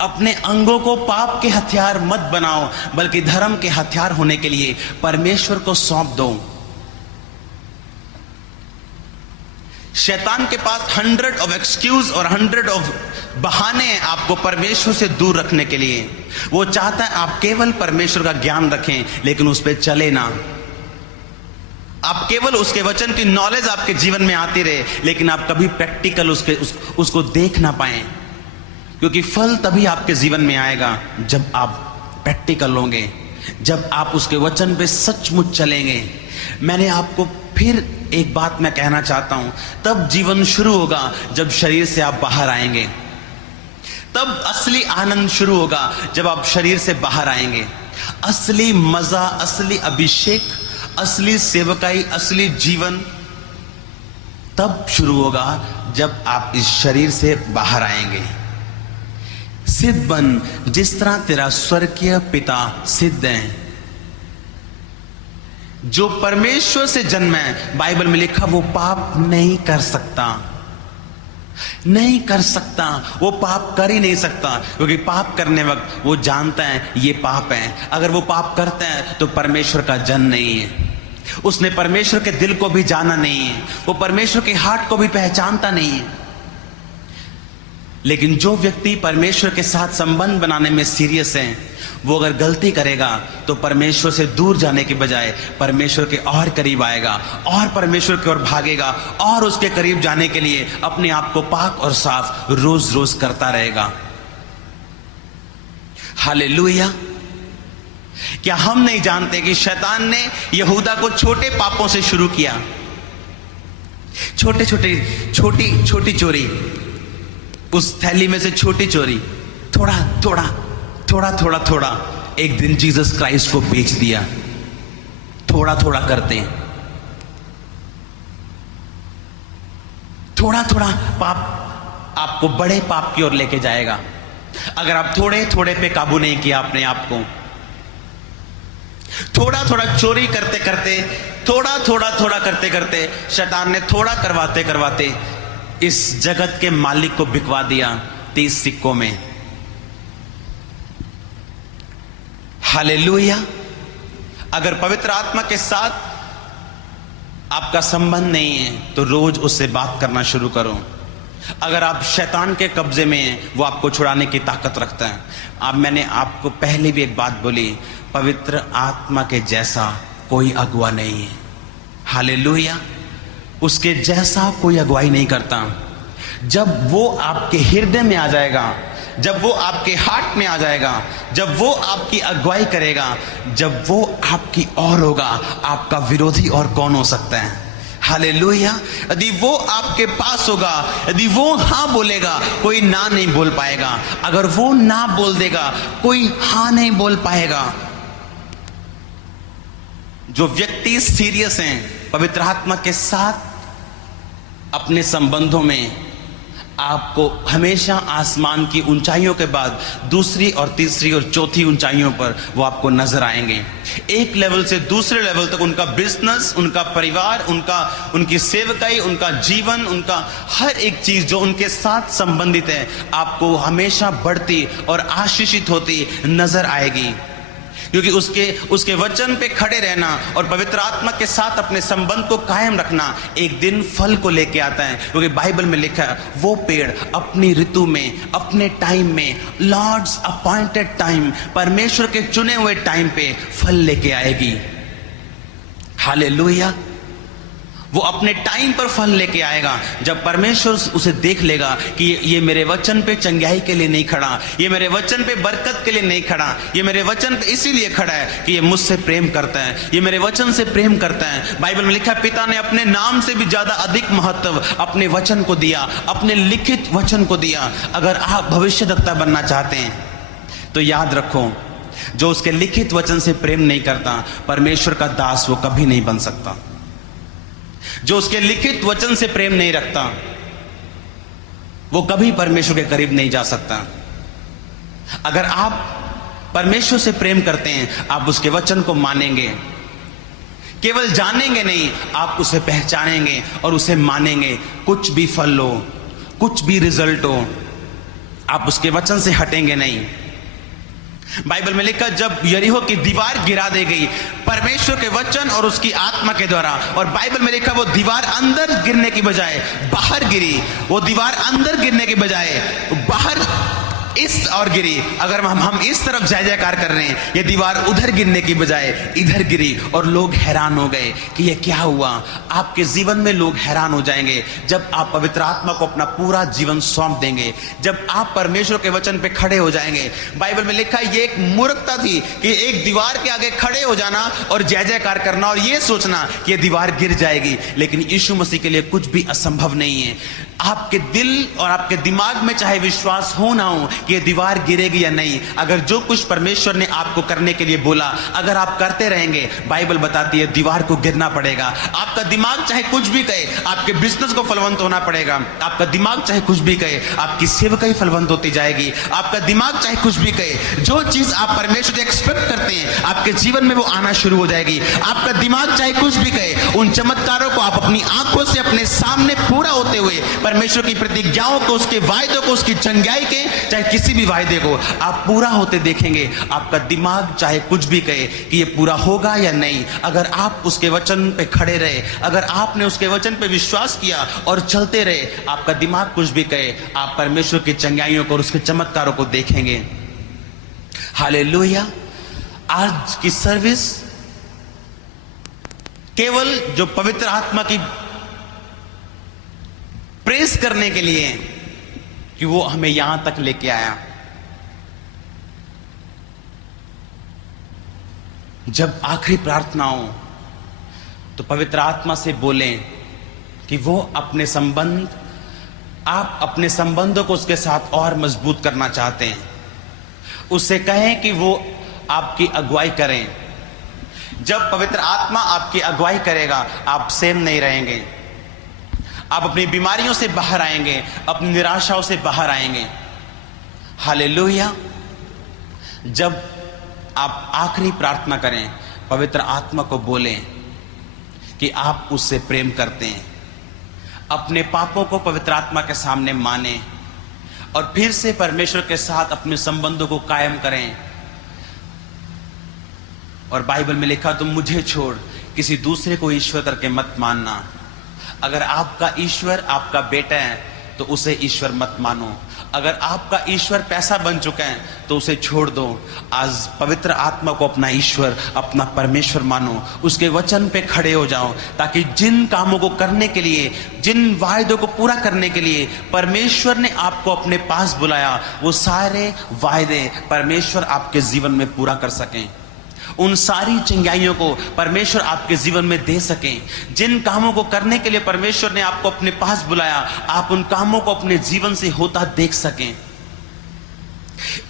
अपने अंगों को पाप के हथियार मत बनाओ, बल्कि धर्म के हथियार होने के लिए परमेश्वर को सौंप दो। शैतान के पास 100 ऑफ एक्सक्यूज और 100 ऑफ बहाने हैं आपको परमेश्वर से दूर रखने के लिए। वो चाहता है आप केवल परमेश्वर का ज्ञान रखें, लेकिन उस पर चले ना। आप केवल उसके वचन की नॉलेज आपके जीवन में आती रहे, लेकिन आप कभी प्रैक्टिकल उसको देख ना पाए। क्योंकि फल तभी आपके जीवन में आएगा जब आप प्रैक्टिकल होंगे, जब आप उसके वचन पे सचमुच चलेंगे। मैंने आपको फिर एक बात मैं कहना चाहता हूं, तब जीवन शुरू होगा जब शरीर से आप बाहर आएंगे। तब असली आनंद शुरू होगा जब आप शरीर से बाहर आएंगे। असली मजा, असली अभिषेक, असली सेवकाई, असली जीवन तब शुरू होगा जब आप इस शरीर से बाहर आएंगे। सिद्ध बन जिस तरह तेरा स्वर्गीय पिता सिद्ध है। जो परमेश्वर से जन्मा है, बाइबल में लिखा, वो पाप नहीं कर सकता, नहीं कर सकता, वो पाप कर ही नहीं सकता। क्योंकि पाप करने वक्त वो जानता है ये पाप है। अगर वो पाप करता है तो परमेश्वर का जन नहीं है, उसने परमेश्वर के दिल को भी जाना नहीं है, वो परमेश्वर के हार्ट को भी पहचानता नहीं है। लेकिन जो व्यक्ति परमेश्वर के साथ संबंध बनाने में सीरियस है, वो अगर गलती करेगा तो परमेश्वर से दूर जाने के बजाय परमेश्वर के और करीब आएगा, और परमेश्वर की ओर भागेगा, और उसके करीब जाने के लिए अपने आप को पाक और साफ रोज रोज करता रहेगा। हालेलुया। क्या हम नहीं जानते कि शैतान ने यहूदा को छोटे पापों से शुरू किया? छोटी चोरी, उस थैली में से छोटी चोरी, थोड़ा, एक दिन जीसस क्राइस्ट को बेच दिया। थोड़ा करते हैं। थोड़ा थोड़ा पाप आपको बड़े पाप की ओर लेके जाएगा। अगर आप थोड़े थोड़े पे काबू नहीं किया अपने आप को, थोड़ा थोड़ा चोरी करते करते, थोड़ा करते करते, शैतान ने थोड़ा करवाते करवाते इस जगत के मालिक को बिकवा दिया 30 सिक्कों में। हालेलुया। अगर पवित्र आत्मा के साथ आपका संबंध नहीं है तो रोज उससे बात करना शुरू करो। अगर आप शैतान के कब्जे में हैं, वो आपको छुड़ाने की ताकत रखता है। अब मैंने आपको पहले भी एक बात बोली, पवित्र आत्मा के जैसा कोई अगुवा नहीं है। हालेलुया। उसके जैसा कोई अगुवाई नहीं करता। जब वो आपके हृदय में आ जाएगा, जब वो आपके हार्ट में आ जाएगा, जब वो आपकी अगुवाई करेगा, जब वो आपकी ओर होगा, आपका विरोधी और कौन हो सकता है। हालेलुया। यदि वो आपके पास होगा, यदि वो हाँ बोलेगा, कोई ना नहीं बोल पाएगा। अगर वो ना बोल देगा, कोई हाँ नहीं बोल पाएगा। जो व्यक्ति सीरियस हैं पवित्र आत्मा के साथ अपने संबंधों में, आपको हमेशा आसमान की ऊंचाइयों के बाद दूसरी और तीसरी और चौथी ऊंचाइयों पर वो आपको नजर आएंगे। एक लेवल से दूसरे लेवल तक उनका बिजनेस, उनका परिवार, उनकी सेवकाई, उनका जीवन, उनका हर एक चीज जो उनके साथ संबंधित है, आपको हमेशा बढ़ती और आशीषित होती नजर आएगी। क्योंकि उसके वचन पे खड़े रहना और पवित्र आत्मा के साथ अपने संबंध को कायम रखना एक दिन फल को लेके आता है। क्योंकि बाइबल में लिखा है, वो पेड़ अपनी ऋतु में, अपने टाइम में, लॉर्ड्स अपॉइंटेड टाइम, परमेश्वर के चुने हुए टाइम पे फल लेके आएगी। हालेलुया। वो अपने टाइम पर फल लेके आएगा। जब परमेश्वर उसे देख लेगा कि ये मेरे वचन पे चंगाई के लिए नहीं खड़ा, ये मेरे वचन पे बरकत के लिए नहीं खड़ा, ये मेरे वचन पे इसीलिए खड़ा है कि ये मुझसे प्रेम करता है, ये मेरे वचन से प्रेम करता है। बाइबल में लिखा है, पिता ने अपने नाम से भी ज्यादा अधिक महत्व अपने वचन को दिया, अपने लिखित वचन को दिया। अगर आप भविष्यद्वक्ता बनना चाहते हैं तो याद रखो, जो उसके लिखित वचन से प्रेम नहीं करता, परमेश्वर का दास वो कभी नहीं बन सकता। जो उसके लिखित वचन से प्रेम नहीं रखता, वो कभी परमेश्वर के करीब नहीं जा सकता। अगर आप परमेश्वर से प्रेम करते हैं, आप उसके वचन को मानेंगे, केवल जानेंगे नहीं, आप उसे पहचानेंगे और उसे मानेंगे। कुछ भी फल हो, कुछ भी रिजल्ट हो, आप उसके वचन से हटेंगे नहीं। बाइबल में लिखा, जब यरीहो की दीवार गिरा दी गई परमेश्वर के वचन और उसकी आत्मा के द्वारा, और बाइबल में लिखा वो दीवार अंदर गिरने की बजाय बाहर गिरी, वो दीवार अंदर गिरने की बजाय बाहर इस और गिरी। अगर हम इस तरफ जय जयकार कर रहे हैं, ये दीवार उधर गिरने की बजाय इधर गिरी, और लोग हैरान हो गए कि ये क्या हुआ। आपके जीवन में लोग हैरान हो जाएंगे जब आप पवित्र आत्मा को अपना पूरा जीवन सौंप देंगे, जब आप परमेश्वर के वचन पे खड़े हो जाएंगे। बाइबल में लिखा है, ये एक मूर्खता थी कि एक दीवार के आगे खड़े हो जाना और जय जयकार करना और ये सोचना कि ये दीवार गिर जाएगी। लेकिन यीशु मसीह के लिए कुछ भी असंभव नहीं है। आपके दिल और आपके दिमाग में चाहे विश्वास हो ना हो कि ये दीवार गिरेगी या नहीं, अगर जो कुछ परमेश्वर ने आपको करने के लिए बोला अगर आप करते रहेंगे, बाइबल बताती है दीवार को गिरना पड़ेगा। आपका दिमाग चाहे कुछ भी कहे, आपके बिजनेस को फलवंत होना पड़ेगा। आपका दिमाग चाहे कुछ भी कहे, आपकी सेवकाई फलवंत होती जाएगी। आपका दिमाग चाहे कुछ भी कहे, जो चीज आप परमेश्वर से एक्सपेक्ट करते हैं आपके जीवन में वो आना शुरू हो जाएगी। आपका दिमाग चाहे कुछ भी कहे, उन चमत्कारों को आप अपनी आंखों से अपने सामने पूरा होते हुए, परमेश्वर की प्रतिज्ञाओं को, उसके वायदों को, उसकी चंगाई के चाहे किसी भी वायदे को आप पूरा होते देखेंगे। आपका दिमाग चाहे कुछ भी कहे कि ये पूरा होगा या नहीं, अगर आप उसके वचन पे खड़े रहे, अगर आपने उसके वचन पे विश्वास किया और चलते रहे, आपका दिमाग कुछ भी कहे, आप परमेश्वर की चंगाइयों को और उसके चमत्कारों को देखेंगे। हालेलुया। आज की सर्विस केवल जो पवित्र आत्मा की प्रेस करने के लिए कि वो हमें यहां तक लेके आया। जब आखिरी प्रार्थना हो तो पवित्र आत्मा से बोलें कि वो अपने संबंध, आप अपने संबंधों को उसके साथ और मजबूत करना चाहते हैं, उससे कहें कि वो आपकी अगुवाई करें। जब पवित्र आत्मा आपकी अगुवाई करेगा, आप सेम नहीं रहेंगे, आप अपनी बीमारियों से बाहर आएंगे, अपनी निराशाओं से बाहर आएंगे। हालेलुया। जब आप आखिरी प्रार्थना करें, पवित्र आत्मा को बोलें कि आप उससे प्रेम करते हैं। अपने पापों को पवित्र आत्मा के सामने माने और फिर से परमेश्वर के साथ अपने संबंधों को कायम करें। और बाइबल में लिखा, तुम मुझे छोड़ किसी दूसरे को ईश्वर करके मत मानना। अगर आपका ईश्वर आपका बेटा है तो उसे ईश्वर मत मानो। अगर आपका ईश्वर पैसा बन चुका है तो उसे छोड़ दो। आज पवित्र आत्मा को अपना ईश्वर, अपना परमेश्वर मानो, उसके वचन पे खड़े हो जाओ, ताकि जिन कामों को करने के लिए, जिन वायदों को पूरा करने के लिए परमेश्वर ने आपको अपने पास बुलाया, वो सारे वायदे परमेश्वर आपके जीवन में पूरा कर सकें। उन सारी चंगाइयों को परमेश्वर आपके जीवन में दे सकें। जिन कामों को करने के लिए परमेश्वर ने आपको अपने पास बुलाया, आप उन कामों को अपने जीवन से होता देख सकें।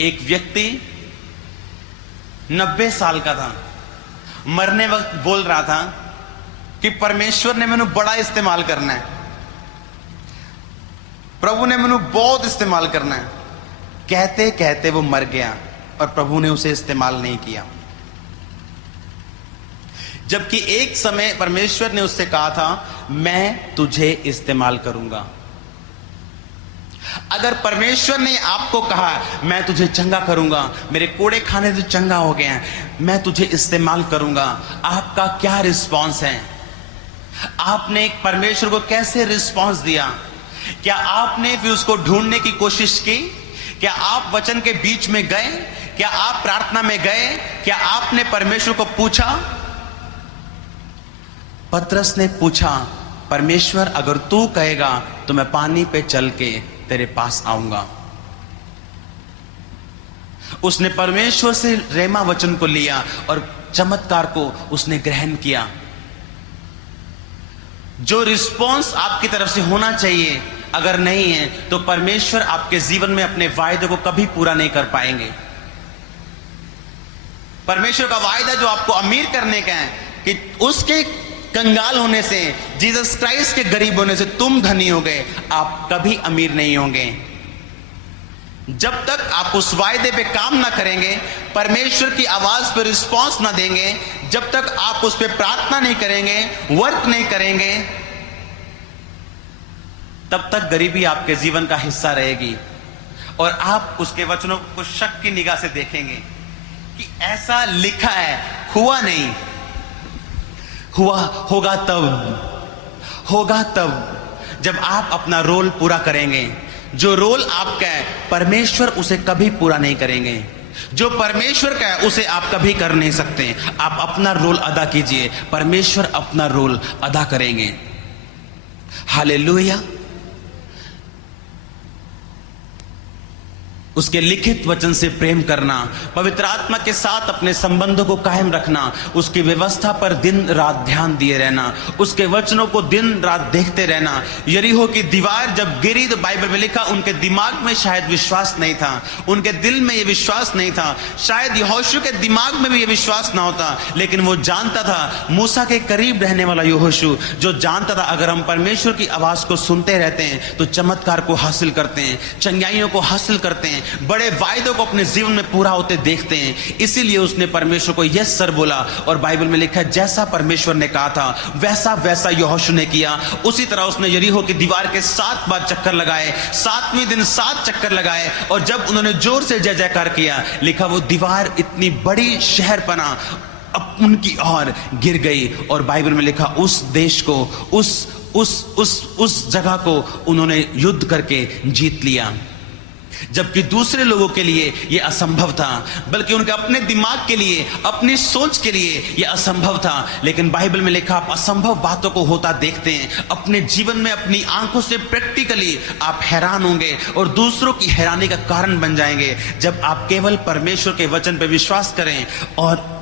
एक व्यक्ति 90 साल का था, मरने वक्त बोल रहा था कि परमेश्वर ने मैंने बड़ा इस्तेमाल करना है, प्रभु ने मैंने बहुत इस्तेमाल करना है। कहते कहते वो मर गया और प्रभु ने उसे इस्तेमाल नहीं किया। जबकि एक समय परमेश्वर ने उससे कहा था, मैं तुझे इस्तेमाल करूंगा। अगर परमेश्वर ने आपको कहा, मैं तुझे चंगा करूंगा, मेरे कोड़े खाने से चंगा हो गया, मैं तुझे इस्तेमाल करूंगा, आपका क्या रिस्पॉन्स है? आपने परमेश्वर को कैसे रिस्पॉन्स दिया? क्या आपने फिर उसको ढूंढने की कोशिश की? क्या आप वचन के बीच में गए? क्या आप प्रार्थना में गए? क्या आपने परमेश्वर को पूछा? पतरस ने पूछा, परमेश्वर अगर तू कहेगा तो मैं पानी पे चल के तेरे पास आऊंगा। उसने परमेश्वर से रेमा वचन को लिया और चमत्कार को उसने ग्रहण किया। जो रिस्पॉन्स आपकी तरफ से होना चाहिए, अगर नहीं है तो परमेश्वर आपके जीवन में अपने वायदे को कभी पूरा नहीं कर पाएंगे। परमेश्वर का वायदा जो आपको अमीर करने का है कि उसके कंगाल होने से, जीसस क्राइस्ट के गरीब होने से तुम धनी हो गए, आप कभी अमीर नहीं होंगे। जब तक आप उस वायदे पे काम ना करेंगे, परमेश्वर की आवाज पे रिस्पॉन्स ना देंगे, जब तक आप उस पे प्रार्थना नहीं करेंगे, वर्क नहीं करेंगे, तब तक गरीबी आपके जीवन का हिस्सा रहेगी। और आप उसके वचनों को शक की निगाह से देखेंगे कि ऐसा लिखा है, हुआ नहीं, हुआ होगा तब जब आप अपना रोल पूरा करेंगे। जो रोल आपका है, परमेश्वर उसे कभी पूरा नहीं करेंगे। जो परमेश्वर का है उसे आप कभी कर नहीं सकते। आप अपना रोल अदा कीजिए, परमेश्वर अपना रोल अदा करेंगे। हालेलुया। उसके लिखित वचन से प्रेम करना, पवित्र आत्मा के साथ अपने संबंधों को कायम रखना, उसकी व्यवस्था पर दिन रात ध्यान दिए रहना, उसके वचनों को दिन रात देखते रहना। यरीहो की दीवार जब गिरी तो बाइबल में लिखा, उनके दिमाग में शायद विश्वास नहीं था, उनके दिल में यह विश्वास नहीं था, शायद यहोशू के दिमाग में भी यह विश्वास ना होता, लेकिन वो जानता था, मूसा के करीब रहने वाला यहोशू जो जानता था, अगर हम परमेश्वर की आवाज को सुनते रहते हैं तो चमत्कार को हासिल करते हैं, चंगाइयों को हासिल करते हैं, बड़े वायदों को अपने जीवन में पूरा होते देखते हैं। इसीलिए उसने परमेश्वर को यस सर बोला। और बाइबल में लिखा है, जैसा परमेश्वर ने कहा था वैसा वैसा यहोशू ने किया। उसी तरह उसने यरीहो की दीवार के 7 बार चक्कर लगाए, 7वें दिन 7 चक्कर लगाए, और जब उन्होंने जोर से जय जयकार किया, लिखा वो दीवार इतनी बड़ी शहर बना, अब उनकी ओर गिर गई। और बाइबल में लिखा, उस देश को, उस जगह को उन्होंने युद्ध करके जीत लिया। जबकि दूसरे लोगों के लिए यह असंभव था, बल्कि उनके अपने दिमाग के लिए, अपनी सोच के लिए यह असंभव था। लेकिन बाइबल में लिखा, आप असंभव बातों को होता देखते हैं अपने जीवन में, अपनी आंखों से प्रैक्टिकली आप हैरान होंगे और दूसरों की हैरानी का कारण बन जाएंगे, जब आप केवल परमेश्वर के वचन पर विश्वास करें। और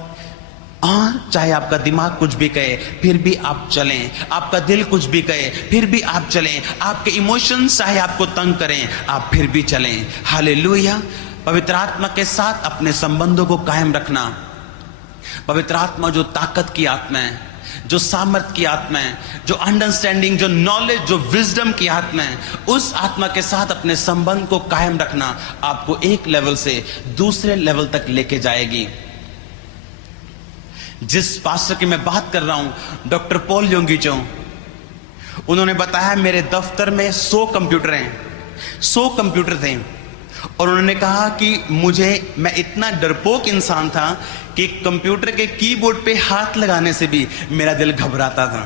चाहे आपका दिमाग कुछ भी कहे फिर भी आप चलें, आपका दिल कुछ भी कहे फिर भी आप चलें, आपके इमोशंस चाहे आपको तंग करें, आप फिर भी चलें। हालेलुया। पवित्र आत्मा के साथ अपने संबंधों को कायम रखना। पवित्र आत्मा जो ताकत की आत्मा है, जो सामर्थ की आत्मा है, जो अंडरस्टैंडिंग, जो नॉलेज, जो विजडम की आत्मा है, उस आत्मा के साथ अपने संबंध को कायम रखना आपको एक लेवल से दूसरे लेवल तक लेके जाएगी। जिस पास्टर की मैं बात कर रहा हूं, डॉक्टर पॉल योंगिचो, उन्होंने बताया मेरे दफ्तर में 100 कंप्यूटर हैं, 100 कंप्यूटर थे, और उन्होंने कहा कि मैं इतना डरपोक इंसान था कि कंप्यूटर के कीबोर्ड पे हाथ लगाने से भी मेरा दिल घबराता था।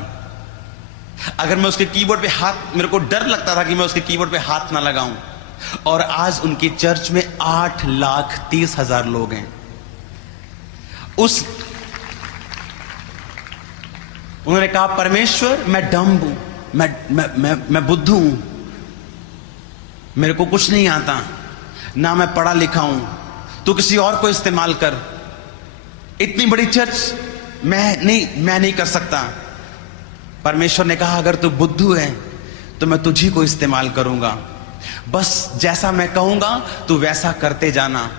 अगर मैं उसके कीबोर्ड पे हाथ, मेरे को डर लगता था कि मैं उसके कीबोर्ड पे हाथ ना लगाऊं। और आज उनकी चर्च में 8,30,000 लोग हैं। उन्होंने कहा परमेश्वर मैं डम्ब हूं, मैं बुद्धू हूं, मेरे को कुछ नहीं आता, ना मैं पढ़ा लिखा हूं, तू किसी और को इस्तेमाल कर, इतनी बड़ी चर्च मैं नहीं कर सकता। परमेश्वर ने कहा अगर तू बुद्धू है तो मैं तुझी को इस्तेमाल करूंगा, बस जैसा मैं कहूंगा तू वैसा करते जाना,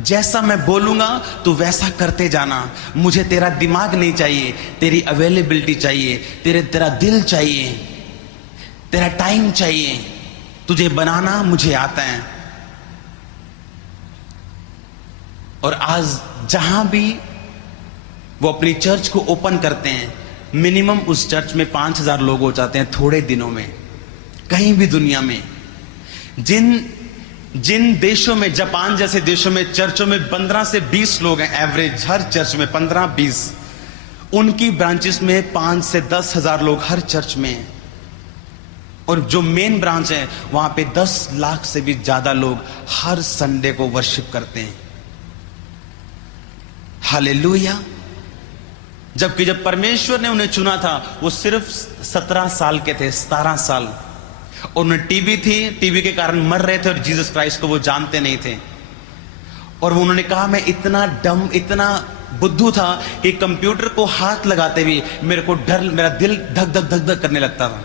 जैसा मैं बोलूंगा तू वैसा करते जाना। मुझे तेरा दिमाग नहीं चाहिए, तेरी अवेलेबिलिटी चाहिए, तेरा दिल चाहिए, तेरा टाइम चाहिए, तुझे बनाना मुझे आता है। और आज जहां भी वो अपनी चर्च को ओपन करते हैं, मिनिमम उस चर्च में 5,000 लोग हो जाते हैं थोड़े दिनों में। कहीं भी दुनिया में जिन देशों में, जापान जैसे देशों में चर्चों में 15 से 20 लोग हैं एवरेज, हर चर्च में 15-20, उनकी ब्रांचेस में 5 से 10,000 लोग हर चर्च में हैं। और जो मेन ब्रांच है वहां पे 10 लाख से भी ज्यादा लोग हर संडे को वर्शिप करते हैं। हालेलुया। जबकि जब परमेश्वर ने उन्हें चुना था वो सिर्फ 17 साल के थे, 17 साल, और उन्हें टीबी थी, टीबी के कारण मर रहे थे और जीसस क्राइस्ट को वो जानते नहीं थे। और उन्होंने कहा मैं इतना डम, इतना बुद्धू था कि कंप्यूटर को हाथ लगाते हुए मेरे को डर, मेरा दिल धक धक धक धक करने लगता था।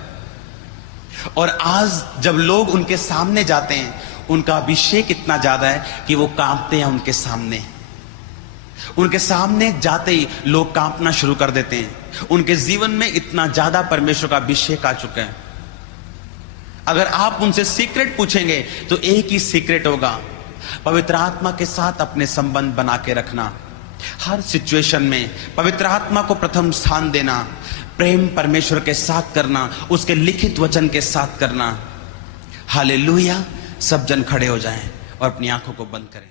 और आज जब लोग उनके सामने जाते हैं, उनका अभिषेक इतना ज्यादा है कि वो कांपते हैं उनके सामने। उनके सामने जाते ही लोग कांपना शुरू कर देते हैं। उनके जीवन में इतना ज्यादा परमेश्वर का अभिषेक आ चुका है। अगर आप उनसे सीक्रेट पूछेंगे तो एक ही सीक्रेट होगा, पवित्र आत्मा के साथ अपने संबंध बना के रखना। हर सिचुएशन में पवित्र आत्मा को प्रथम स्थान देना, प्रेम परमेश्वर के साथ करना, उसके लिखित वचन के साथ करना। हालेलुया। सब जन खड़े हो जाएं और अपनी आंखों को बंद करें।